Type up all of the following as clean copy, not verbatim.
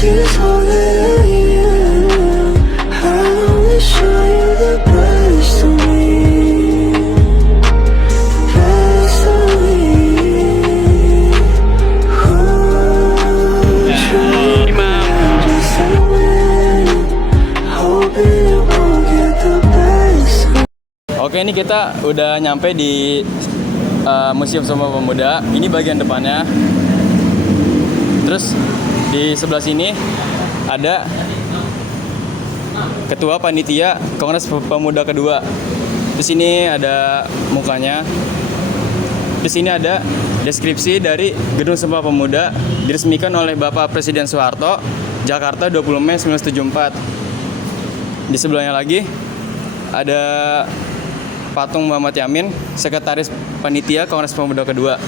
tears all that I am. I only show you the best of me, best of me. Oh, try just a minute, hoping it won't get the best of me. Oke, ini kita udah nyampe di Museum Sumpah Pemuda. Ini bagian depannya. Terus di sebelah sini ada Ketua Panitia Kongres Pemuda kedua. Di sini ada mukanya. Di sini ada deskripsi dari Gedung Sumpah Pemuda, diresmikan oleh Bapak Presiden Soeharto, Jakarta 20 Mei 1974. Di sebelahnya lagi ada patung Muhammad Yamin, Sekretaris Panitia Kongres Pemuda kedua.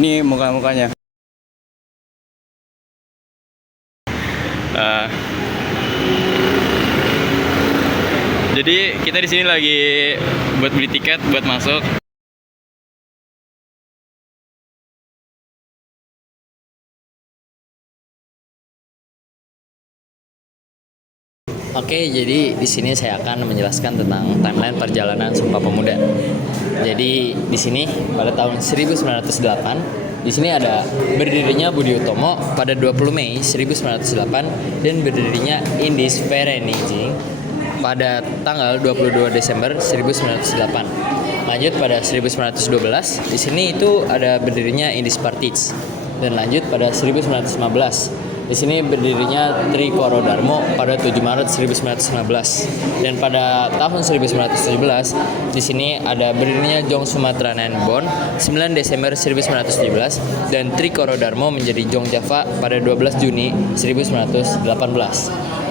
Ini muka-mukanya. Jadi kita di sini lagi buat beli tiket buat masuk. Oke, jadi di sini saya akan menjelaskan tentang timeline perjalanan Sumpah Pemuda. Jadi di sini pada tahun 1908, di sini ada berdirinya Budi Utomo pada 20 Mei 1908 dan berdirinya Indis Perenijing pada tanggal 22 Desember 1908. Lanjut pada 1912, di sini itu ada berdirinya Indis Partits. Dan lanjut pada 1915. Di sini berdirinya Tri Koro Darmo pada 7 Maret 1919. Dan pada tahun 1917 di sini ada berdirinya Jong Sumatera Bon 9 Desember 1917 dan Tri Koro Darmo menjadi Jong Java pada 12 Juni 1918.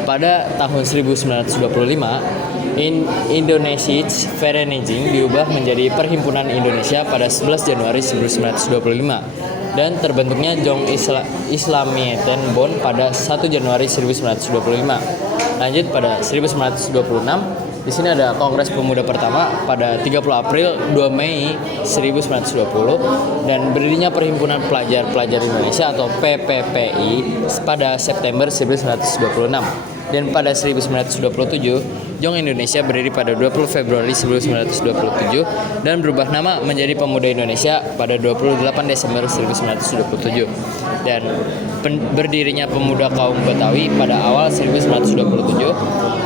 Pada tahun 1925 Indonesia Vereniging diubah menjadi Perhimpunan Indonesia pada 11 Januari 1925. Dan terbentuknya Jong Islamiyeten Bon pada 1 Januari 1925. Lanjut pada 1926, di sini ada Kongres Pemuda pertama pada 30 April 2 Mei 1920 dan berdirinya Perhimpunan Pelajar-Pelajar Indonesia atau PPPI pada September 1926. Dan pada 1927, Jong Indonesia berdiri pada 20 Februari 1927 dan berubah nama menjadi Pemuda Indonesia pada 28 Desember 1927. Dan berdirinya Pemuda Kaum Betawi pada awal 1927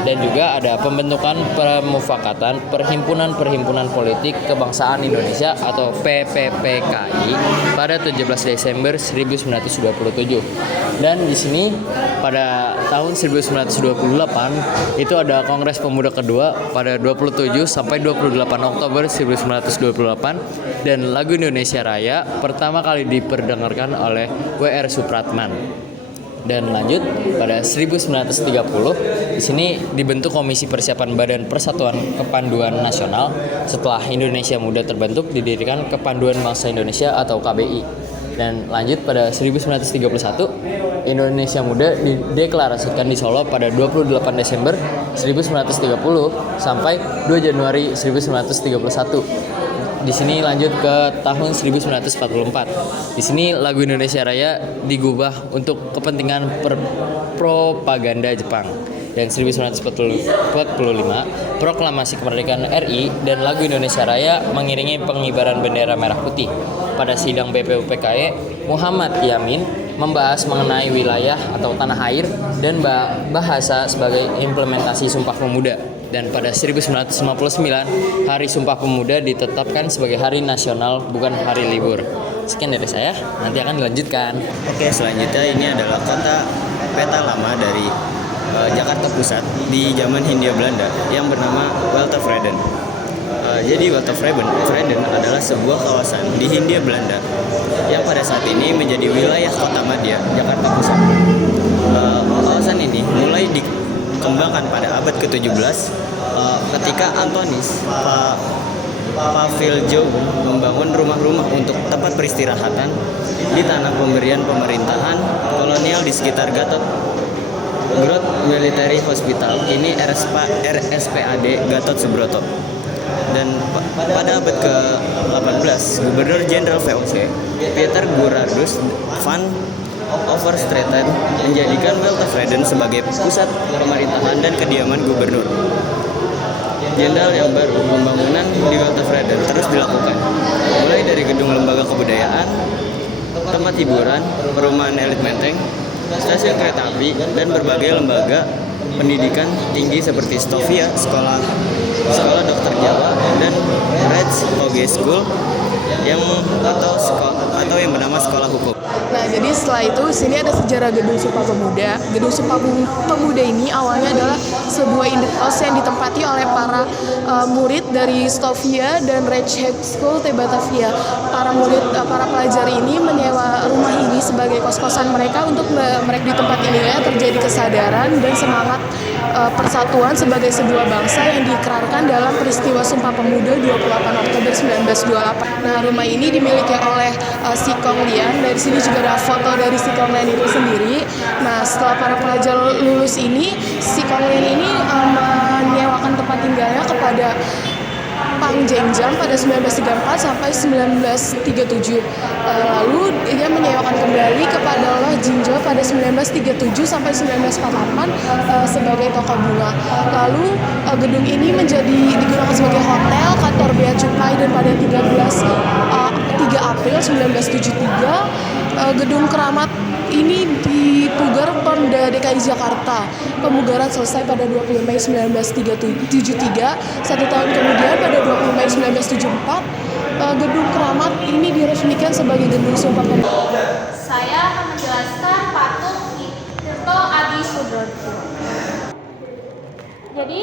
dan juga ada pembentukan Permufakatan Perhimpunan Politik Kebangsaan Indonesia atau PPPKI pada 17 Desember 1927. Dan di sini pada tahun 1928 itu ada Kongres Pemuda kedua pada 27 sampai 28 Oktober 1928 dan lagu Indonesia Raya pertama kali diperdengarkan oleh W.R. Supratman. Dan lanjut pada 1930 di sini dibentuk Komisi Persiapan Badan Persatuan Kepanduan Nasional. Setelah Indonesia Muda terbentuk didirikan Kepanduan Bangsa Indonesia atau KBI. Dan lanjut pada 1931 Indonesia Muda dideklarasikan di Solo pada 28 Desember 1930 sampai 2 Januari 1931. Di sini lanjut ke tahun 1944. Di sini lagu Indonesia Raya digubah untuk kepentingan propaganda Jepang. Dan 1945 proklamasi kemerdekaan RI dan lagu Indonesia Raya mengiringi pengibaran bendera merah putih. Pada sidang BPUPKI, Muhammad Yamin membahas mengenai wilayah atau tanah air dan bahasa sebagai implementasi Sumpah Pemuda. Dan pada 1959, Hari Sumpah Pemuda ditetapkan sebagai hari nasional bukan hari libur. Sekian dari saya, nanti akan dilanjutkan. Oke, selanjutnya ini adalah peta lama dari Jakarta Pusat di zaman Hindia Belanda yang bernama Weltevreden. Jadi Weltevreden adalah sebuah kawasan di Hindia Belanda yang pada saat ini menjadi wilayah Kota Madya, Jakarta Pusat. Kawasan ini mulai dikembangkan pada abad ke-17 ketika Antonis Paviljow membangun rumah-rumah untuk tempat peristirahatan di tanah pemberian pemerintahan kolonial di sekitar Gatot Military Hospital, ini RSPAD Gatot Subroto. Dan pada abad ke-18, Gubernur Jenderal VOC Peter Gerardus van Overstretton menjadikan Weltevreden sebagai pusat pemerintahan dan kediaman gubernur jenderal yang baru. Pembangunan di Weltevreden terus dilakukan, mulai dari gedung lembaga kebudayaan, tempat hiburan, perumahan elit menteng, stasiun kereta api, dan berbagai lembaga pendidikan tinggi seperti Stovia, sekolah dokter Jawa, dan Reds Hoge School atau yang bernama sekolah hukum. Nah, jadi setelah itu sini ada sejarah Gedung Sumpah Pemuda. Gedung Sumpah Pemuda ini awalnya adalah sebuah indekos yang ditempati oleh para murid dari Stovia dan Hoge School di Batavia. Para pelajar ini menyewa rumah ini sebagai kos-kosan mereka. Untuk mereka di tempat inilah terjadi kesadaran dan semangat persatuan sebagai sebuah bangsa yang diikrarkan dalam peristiwa Sumpah Pemuda 28 Oktober 1928. Nah, rumah ini dimiliki oleh Si Kong Lian. Dari sini juga ada foto dari Si Kong Lian itu sendiri. Nah, setelah para pelajar lulus ini, Si Kong Lian ini menyewakan tempat tinggalnya kepada Pang Jengjang pada 1934 sampai 1937. Lalu dia menyewakan kembali kepada Loh Jinjo pada 1937 sampai 1948 sebagai toko bunga. Lalu gedung ini digunakan sebagai hotel, kantor bea cukai, dan pada 3 April 1973 gedung keramat ini dipugar Pemda DKI Jakarta. Pemugaran selesai pada 20 Mei 1973. 1 tahun kemudian pada 20 Mei 1974 gedung keramat ini diresmikan sebagai Gedung Sumpah Pemuda. Saya akan menjelaskan patung Tirto Adi Sudojo. Jadi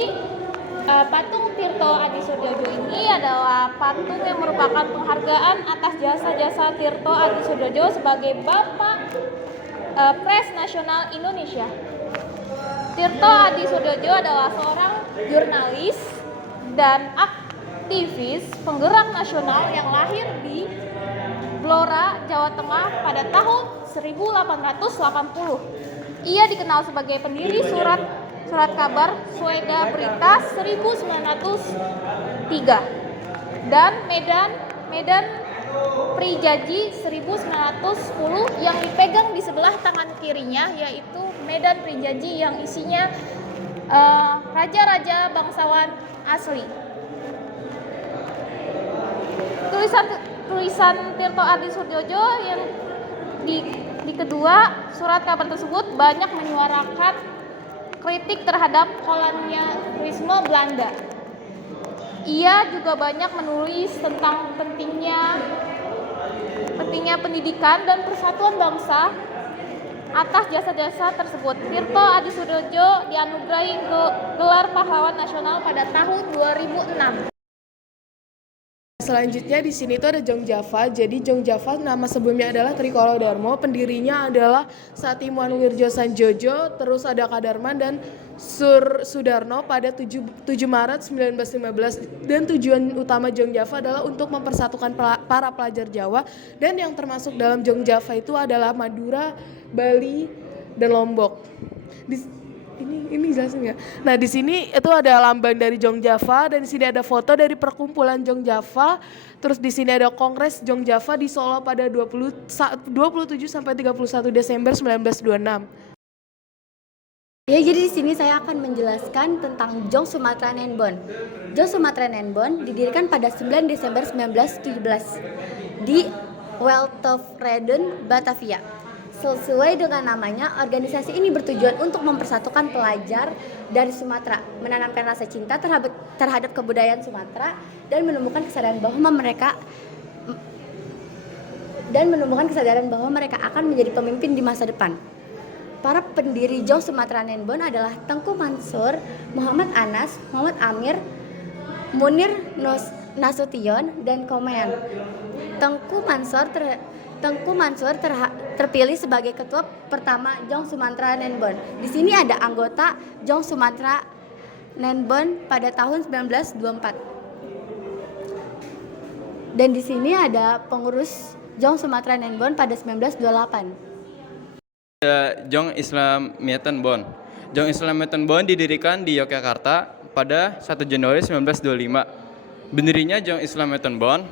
patung Tirto Adi Sudojo ini adalah patung yang merupakan penghargaan atas jasa-jasa Tirto Adi Sudojo sebagai Bapak Pres Nasional Indonesia. Tirto Adi Sudojo adalah seorang jurnalis dan aktivis penggerak nasional yang lahir di Blora, Jawa Tengah pada tahun 1880. Ia dikenal sebagai pendiri surat kabar Sweda Berita 1903 dan Medan Prijaji 1910 yang dipegang di sebelah tangan kirinya, yaitu Medan Prijaji yang isinya raja-raja bangsawan asli. Tulisan Tirto Adi Sudojo yang di kedua surat kabar tersebut banyak menyuarakan kritik terhadap kolonialisme Belanda. Ia juga banyak menulis tentang pentingnya pendidikan dan persatuan bangsa. Atas jasa-jasa tersebut, Tirto Adi Sudojo dianugerahi gelar pahlawan nasional pada tahun 2006. Selanjutnya di sini tuh ada Jong Java. Jadi Jong Java nama sebelumnya adalah Trikolo Darmo, pendirinya adalah Satimuan Wirjo Sanjojo, terus ada Kadarman dan Sudarno pada 7 Maret 1915. Dan tujuan utama Jong Java adalah untuk mempersatukan para pelajar Jawa, dan yang termasuk dalam Jong Java itu adalah Madura, Bali, dan Lombok. Ini jelasin nggak? Nah, di sini itu ada lambang dari Jong Java, dan di sini ada foto dari perkumpulan Jong Java. Terus di sini ada Kongres Jong Java di Solo pada 27 sampai 31 Desember 1926. Ya, jadi di sini saya akan menjelaskan tentang Jong Sumatera Nenbon. Jong Sumatera Nenbon didirikan pada 9 Desember 1917 di Weltevreden, Batavia. Sesuai dengan namanya, organisasi ini bertujuan untuk mempersatukan pelajar dari Sumatera, menanamkan rasa cinta terhadap kebudayaan Sumatera, dan menumbuhkan kesadaran bahwa mereka akan menjadi pemimpin di masa depan. Para pendiri Jong Sumatera Nenbon adalah Tengku Mansur, Muhammad Anas, Muhammad Amir, Munir Nasution, dan Komean. Tengku Mansur terpilih sebagai ketua pertama Jong Sumatera Nenbon. Di sini ada anggota Jong Sumatera Nenbon pada tahun 1924. Dan di sini ada pengurus Jong Sumatera Nenbon pada 1928. Jong Islamiyeten Bon. Jong Islamiyeten Bon didirikan di Yogyakarta pada 1 Januari 1925. Berdirinya Jong Islamiyeten Bon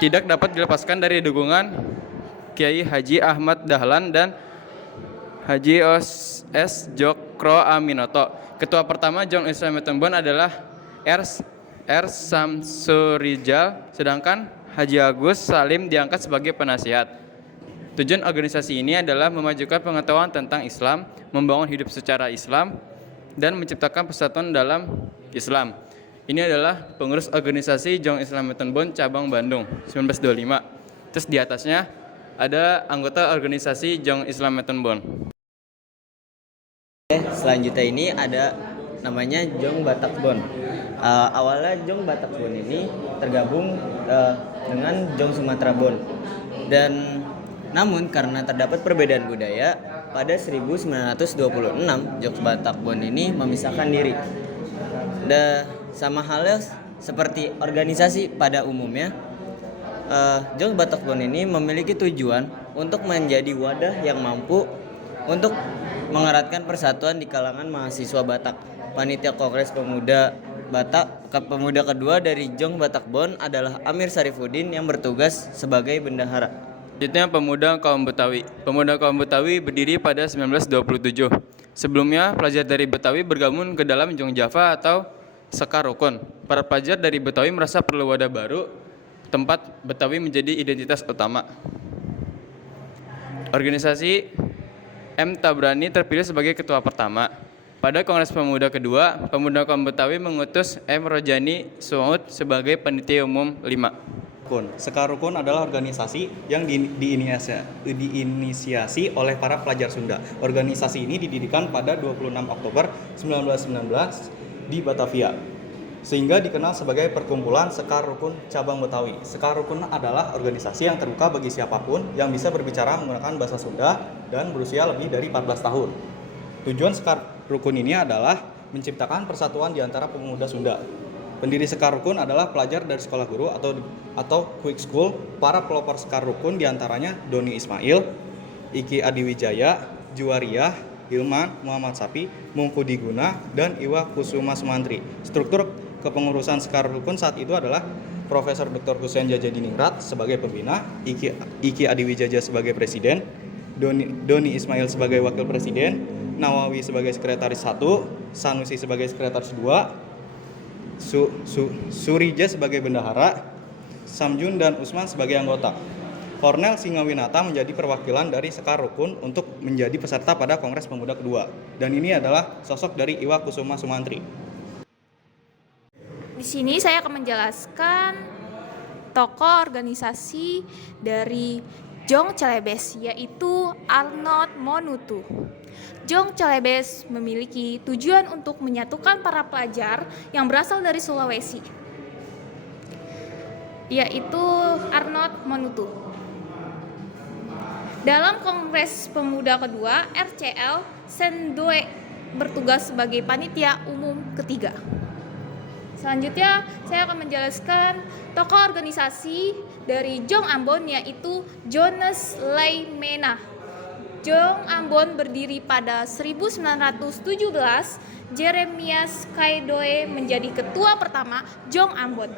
tidak dapat dilepaskan dari dukungan Kiai Haji Ahmad Dahlan dan Haji S. Jokro Aminoto. Ketua pertama Jong Islam Meton Bond adalah R. Samsurijal, sedangkan Haji Agus Salim diangkat sebagai penasihat. Tujuan organisasi ini adalah memajukan pengetahuan tentang Islam, membangun hidup secara Islam, dan menciptakan persatuan dalam Islam. Ini adalah pengurus organisasi Jong Islam Meton Bond cabang Bandung 1925. Terus di atasnya ada anggota organisasi Jong Islam Meton Bond. Selanjutnya ini ada namanya Jong Batak Bond. Awalnya Jong Batak Bond ini tergabung dengan Jong Sumatera Bond. Dan namun karena terdapat perbedaan budaya, pada 1926 Jong Batak Bond ini memisahkan diri. Sama halnya seperti organisasi pada umumnya, Jong Batak Bond ini memiliki tujuan untuk menjadi wadah yang mampu untuk mengeratkan persatuan di kalangan mahasiswa Batak. Panitia Kongres Pemuda Batak, pemuda kedua dari Jong Batak Bond adalah Amir Sarifuddin yang bertugas sebagai bendahara. Selanjutnya Pemuda Kaum Betawi. Pemuda Kaum Betawi berdiri pada 1927. Sebelumnya pelajar dari Betawi bergabung ke dalam Jong Java atau Sekar Rukun. Para pelajar dari Betawi merasa perlu wadah baru, tempat Betawi menjadi identitas utama. Organisasi M. Tabrani terpilih sebagai ketua pertama. Pada Kongres Pemuda kedua, Pemuda Kaum Betawi mengutus M. Rojani Suud sebagai panitia umum 5. Sekar Rukun adalah organisasi yang diinisiasi oleh para pelajar Sunda. Organisasi ini didirikan pada 26 Oktober 1919 di Batavia, sehingga dikenal sebagai Perkumpulan Sekar Rukun Cabang Betawi. Sekar Rukun adalah organisasi yang terbuka bagi siapapun yang bisa berbicara menggunakan bahasa Sunda dan berusia lebih dari 14 tahun. Tujuan Sekar Rukun ini adalah menciptakan persatuan di antara pemuda Sunda. Pendiri Sekar Rukun adalah pelajar dari sekolah guru atau Quick School. Para pelopor Sekar Rukun diantaranya Doni Ismail, Iki Adiwijaya, Juwariah, Hilman, Muhammad Sapi, Mungkudi Guna, dan Iwa Kusuma Sumantri. Struktur kepengurusan Sekar Rukun saat itu adalah Profesor Dr. Hussein Jajadiningrat sebagai pembina, Iki Adiwijaya sebagai presiden, Doni Ismail sebagai wakil presiden, Nawawi sebagai sekretaris 1, Sanusi sebagai sekretaris 2, Surija sebagai bendahara, Samjun dan Usman sebagai anggota. Kornel Singawinata menjadi perwakilan dari Sekar Rukun untuk menjadi peserta pada Kongres Pemuda kedua. Dan ini adalah sosok dari Iwa Kusuma Sumantri. Di sini saya akan menjelaskan tokoh organisasi dari Jong Celebes, yaitu Arnold Monutu. Jong Celebes memiliki tujuan untuk menyatukan para pelajar yang berasal dari Sulawesi, yaitu Arnold Monutu. Dalam Kongres Pemuda kedua, RCL Sendoe bertugas sebagai panitia umum ketiga. Selanjutnya, saya akan menjelaskan tokoh organisasi dari Jong Ambon, yaitu Jonas Laimena. Jong Ambon berdiri pada 1917. Jeremias Kaidoe menjadi ketua pertama Jong Ambon.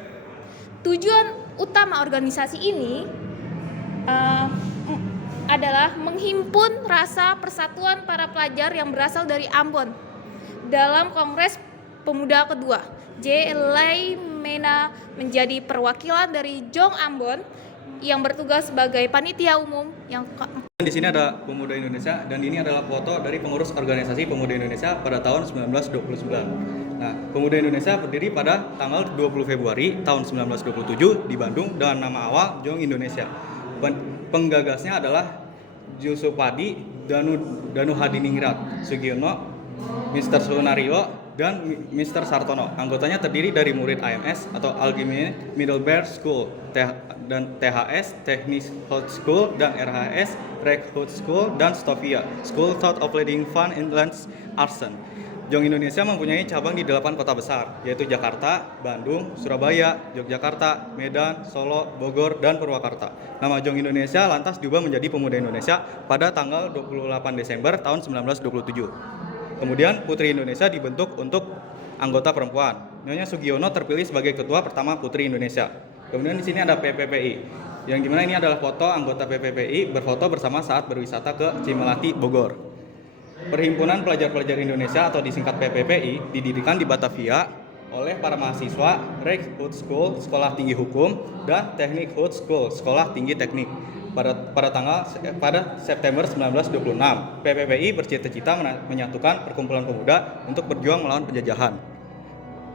Tujuan utama organisasi ini adalah menghimpun rasa persatuan para pelajar yang berasal dari Ambon. Dalam Kongres Pemuda kedua, J. Laimena menjadi perwakilan dari Jong Ambon yang bertugas sebagai panitia umum yang Di sini ada Pemuda Indonesia, dan ini adalah foto dari pengurus organisasi Pemuda Indonesia pada tahun 1929. Nah, Pemuda Indonesia berdiri pada tanggal 20 Februari tahun 1927 di Bandung dengan nama awal Jong Indonesia. Penggagasnya adalah Jusupadi, Danu Hadiningrat, Sugiono, Mr. Sunario, dan Mr. Sartono. Anggotanya terdiri dari murid AMS atau Algemene Middelbare School, dan THS, Technisch Hogeschool, dan RHS, Rechtschool, dan Stovia, School Thought of Leading Fun in Lands Arsen. Jong Indonesia mempunyai cabang di 8 kota besar, yaitu Jakarta, Bandung, Surabaya, Yogyakarta, Medan, Solo, Bogor, dan Purwakarta. Nama Jong Indonesia lantas diubah menjadi Pemuda Indonesia pada tanggal 28 Desember tahun 1927. Kemudian Putri Indonesia dibentuk untuk anggota perempuan. Nyonya Sugiono terpilih sebagai ketua pertama Putri Indonesia. Kemudian di sini ada PPPI. Yang dimana ini adalah foto anggota PPPI berfoto bersama saat berwisata ke Cimelati, Bogor. Perhimpunan Pelajar-Pelajar Indonesia atau disingkat PPPI didirikan di Batavia oleh para mahasiswa Rijkshogeschool Sekolah Tinggi Hukum dan Techniek Hogeschool Sekolah Tinggi Teknik pada September 1926. PPPI bercita-cita menyatukan perkumpulan pemuda untuk berjuang melawan penjajahan.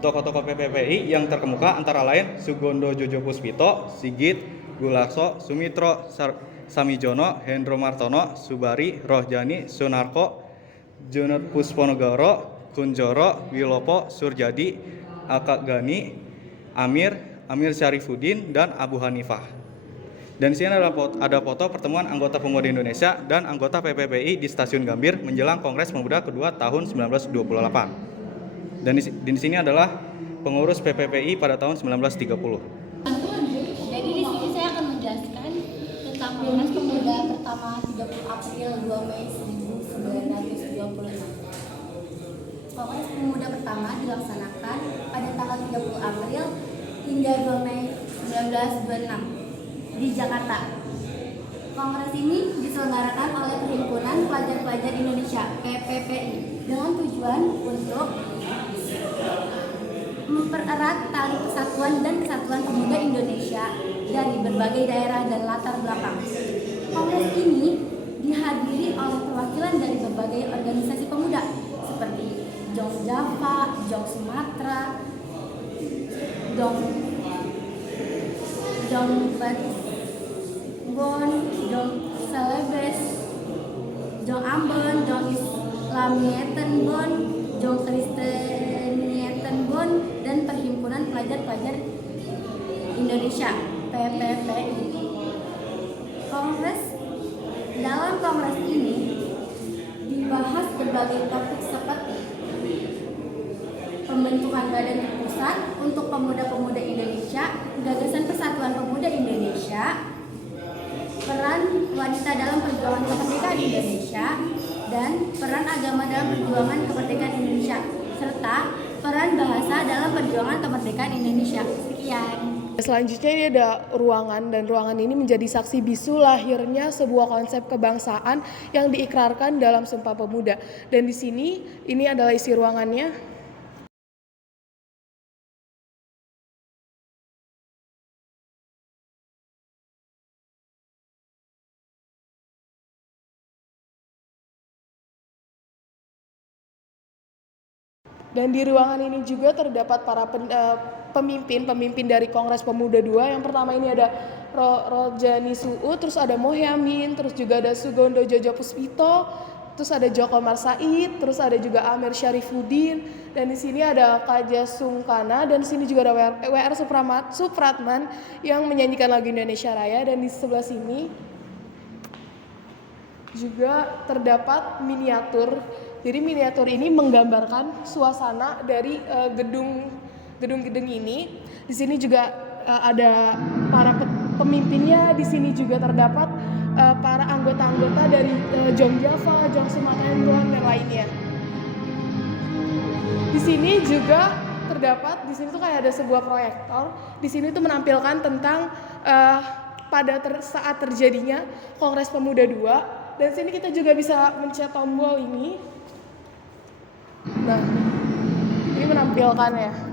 Tokoh-tokoh PPPI yang terkemuka antara lain Sugondo Jojo Puspito, Sigit Gulakso, Sumitro Samijono, Hendro Martono, Subari, Rohjani, Sunarko, Junot Pusponegoro, Kunjoro, Wilopo, Surjadi, Akak Gani, Amir Syarifuddin, dan Abu Hanifah. Dan di sini ada foto pertemuan anggota pemuda Indonesia dan anggota PPPI di Stasiun Gambir menjelang Kongres Pemuda kedua tahun 1928. Dan di sini adalah pengurus PPPI pada tahun 1930. Jadi di sini saya akan menjelaskan tentang Kongres Pemuda pertama 30 April 2 Mei 1926. Kongres Pemuda pertama dilaksanakan pada tanggal 30 April hingga 2 Mei 1926 di Jakarta. Kongres ini diselenggarakan oleh Perhimpunan Pelajar-Pelajar Indonesia (PPPI) dengan tujuan untuk mempererat tali persatuan dan kesatuan pemuda Indonesia dari berbagai daerah dan latar belakang. Kongres ini dihadiri oleh perwakilan dari berbagai organisasi pemuda seperti Jong Java, Jong Sumatera, Jong Batbon, Jong Celebes, Jong Ambon, Jong Islamietenbon, Jong Kristenietenbon, dan Perhimpunan Pelajar-Pelajar Indonesia (PPPI). Dalam kongres ini dibahas berbagai topik seperti pembentukan badan terpusat untuk pemuda-pemuda Indonesia, gagasan Persatuan Pemuda Indonesia, peran wanita dalam perjuangan kemerdekaan Indonesia, dan peran agama dalam perjuangan kemerdekaan Indonesia, serta peran bahasa dalam perjuangan kemerdekaan Indonesia. Sekian. Selanjutnya ini ada ruangan, dan ruangan ini menjadi saksi bisu lahirnya sebuah konsep kebangsaan yang diikrarkan dalam Sumpah Pemuda. Dan di sini ini adalah isi ruangannya. Dan di ruangan ini juga terdapat para pemimpin dari Kongres Pemuda II. Yang pertama ini ada Rohjani Suud, terus ada Mohyamin, terus juga ada Sugondo Jojo Puspito, terus ada Joko Marsaid, terus ada juga Amir Syarifuddin, dan di sini ada Kaja Sungkana, dan di sini juga ada WR Supratman yang menyanyikan lagu Indonesia Raya. Dan di sebelah sini juga terdapat miniatur. Jadi miniatur ini menggambarkan suasana dari gedung-gedung ini. Di sini juga ada para pemimpinnya. Di sini juga terdapat para anggota-anggota dari Jong Java, Jong Sumatera, dan yang lainnya. Di sini juga terdapat, di sini tuh kayak ada sebuah proyektor. Di sini tuh menampilkan tentang saat terjadinya Kongres Pemuda II. Dan sini kita juga bisa mencet tombol ini. Nah, ini menampilkannya.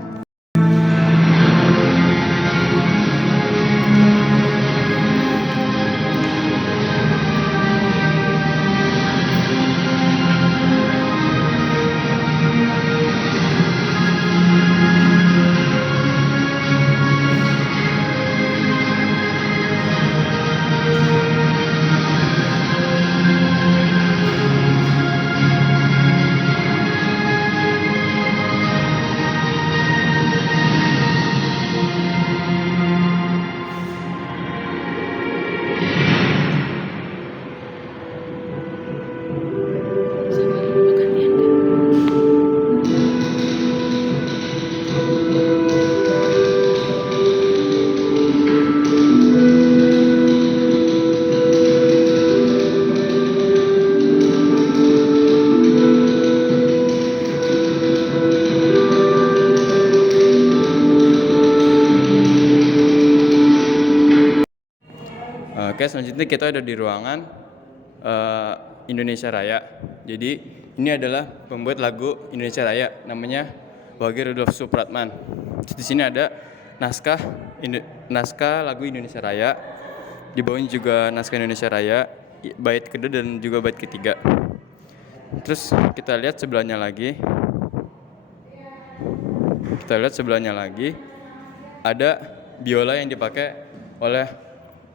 selanjutnya kita ada di ruangan Indonesia Raya. Jadi ini adalah pembuat lagu Indonesia Raya, namanya Wage Rudolf Supratman. Di sini ada naskah lagu Indonesia Raya. Di bawahnya juga naskah Indonesia Raya, bait kedua dan juga bait ketiga. Terus kita lihat sebelahnya lagi. Ada biola yang dipakai oleh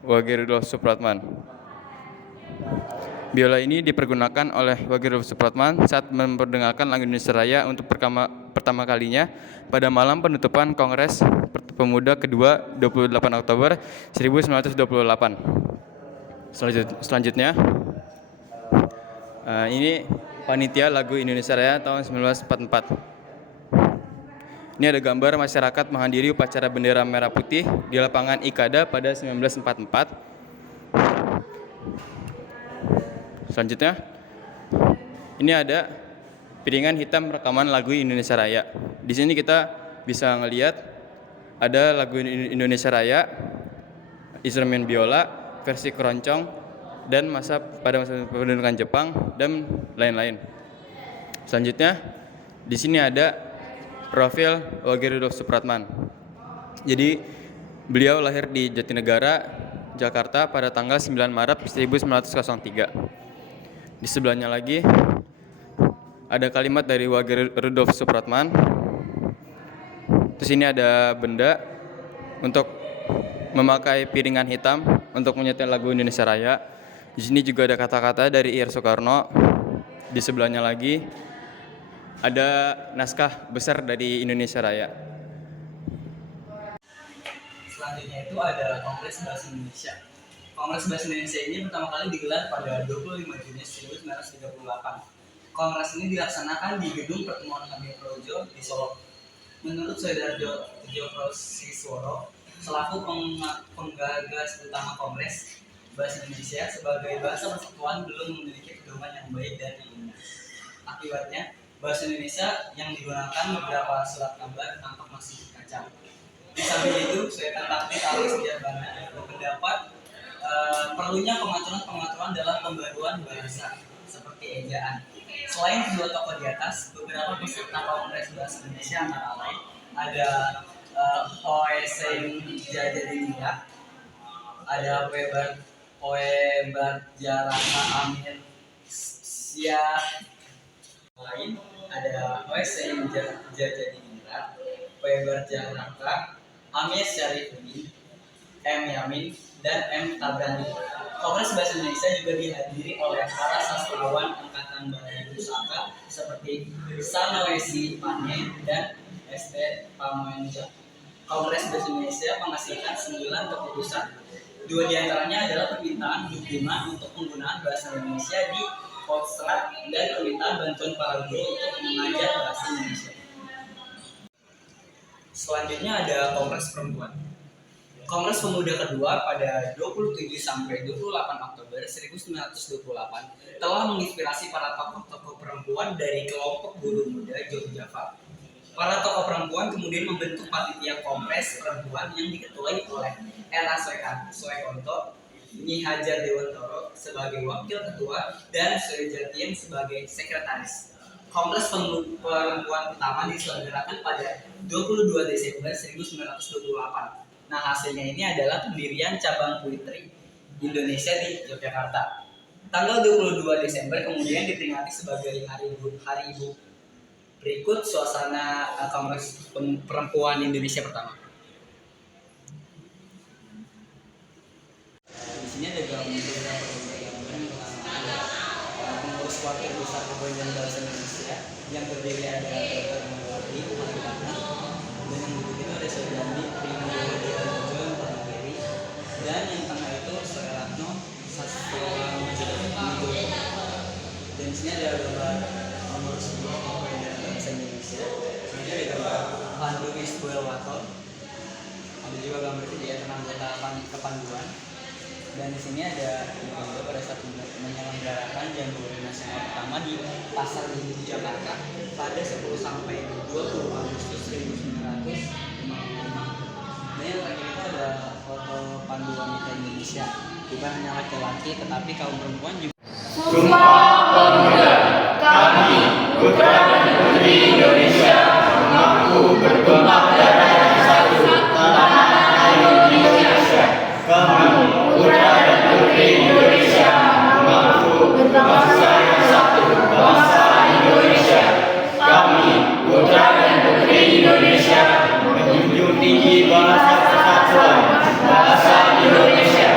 Wage Rudolf Supratman. Biola ini dipergunakan oleh Wage Rudolf Supratman saat memperdengarkan lagu Indonesia Raya untuk pertama kalinya pada malam penutupan Kongres Pemuda kedua 28 Oktober 1928. Selanjutnya, ini panitia lagu Indonesia Raya tahun 1944. Ini ada gambar masyarakat menghadiri upacara bendera merah putih di lapangan Ikada pada 1944. Selanjutnya, ini ada piringan hitam rekaman lagu Indonesia Raya. Di sini kita bisa ngelihat ada lagu Indonesia Raya, instrumen biola, versi keroncong, dan pada masa pendudukan Jepang dan lain-lain. Selanjutnya, di sini ada profil Wage Rudolf Supratman. Jadi beliau lahir di Jatinegara, Jakarta pada tanggal 9 Maret 1903. Di sebelahnya lagi ada kalimat dari Wage Rudolf Supratman. Terus ini ada benda untuk memakai piringan hitam untuk menyetel lagu Indonesia Raya. Di sini juga ada kata-kata dari Ir Soekarno. Di sebelahnya lagi ada naskah besar dari Indonesia Raya. Selanjutnya itu ada Kongres Bahasa Indonesia. Kongres Bahasa Indonesia ini pertama kali digelar pada 25 Juni 1938. Kongres ini dilaksanakan di Gedung Pertemuan Kami Projo di Solo. Menurut Soedarjo Sisworo, selaku penggagas utama Kongres Bahasa Indonesia sebagai bahasa persatuan belum memiliki pedoman yang baik dan yang benar. Akibatnya, bahasa Indonesia yang digunakan beberapa surat kabar tampak masih kacau. Di samping itu, Sultan Takdir Ali Setiabana berpendapat perlunya pengaturan dalam pembaruan bahasa seperti ejaan. Selain kedua tokoh di atas, beberapa peserta Kongres Bahasa Indonesia antara lain ada Oeseng Jajadinia, ada Poebar Jaraka Amir Syah, lain ada Oeseng Jajadinia, Poebar Jaraka Amir Syarifudin, M. Yamin, dan M. Tabrani. Kongres Bahasa Indonesia juga dihadiri oleh para sastrawan Angkatan Bahasa Pusaka seperti Salawesi Panye dan S.T. Pamoenja. Kongres Bahasa Indonesia menghasilkan 9 keputusan. 2 diantaranya adalah permintaan dukungan untuk penggunaan bahasa Indonesia di Kostrad dan permintaan bantuan para guru untuk mengajar bahasa Indonesia. Selanjutnya ada Kongres Perempuan. Kongres Pemuda kedua pada 27 sampai 28 Oktober 1928 telah menginspirasi para tokoh-tokoh perempuan dari kelompok buruh muda Yogyakarta. Para tokoh perempuan kemudian membentuk panitia Kongres Perempuan yang diketuai oleh Ella Soekonto, Nyi Hajar Dewantoro sebagai wakil ketua, dan Soejatien sebagai sekretaris. Kongres Perempuan pertama diselenggarakan pada 22 Desember 1928. Nah, hasilnya ini adalah pendirian cabang puitri Indonesia di Yogyakarta. Tanggal 22 Desember kemudian diperingati sebagai Hari Ibu. Berikut suasana Kongres Perempuan Indonesia pertama. Di sini ada beberapa gambar pengurus wakil besar Kebadan Bahasa Indonesia yang terdiri ada Dr. Mawati, dan yang begitu ada Sodandi, Prima Dewa, dan yang tengah itu Soeratno, Sastroamidjo. Dan di sini ada gambar pengurus Kebadan Bahasa Indonesia. Selanjutnya ada gambar Pandu Wisboelwato. Ada juga gambar kegiatan anggota kepanduan. Dan di sini ada gambar pada saat menyelenggarakan Jamboree Nasional pertama di Pasar Minggu Jakarta pada 10 sampai 20 Agustus 1955. Dan yang terakhir itu ada foto pandu wanita Indonesia bukan hanya laki-laki tetapi kaum perempuan juga. Menjunjung tinggi bahasa kesatuan, bahasa Indonesia.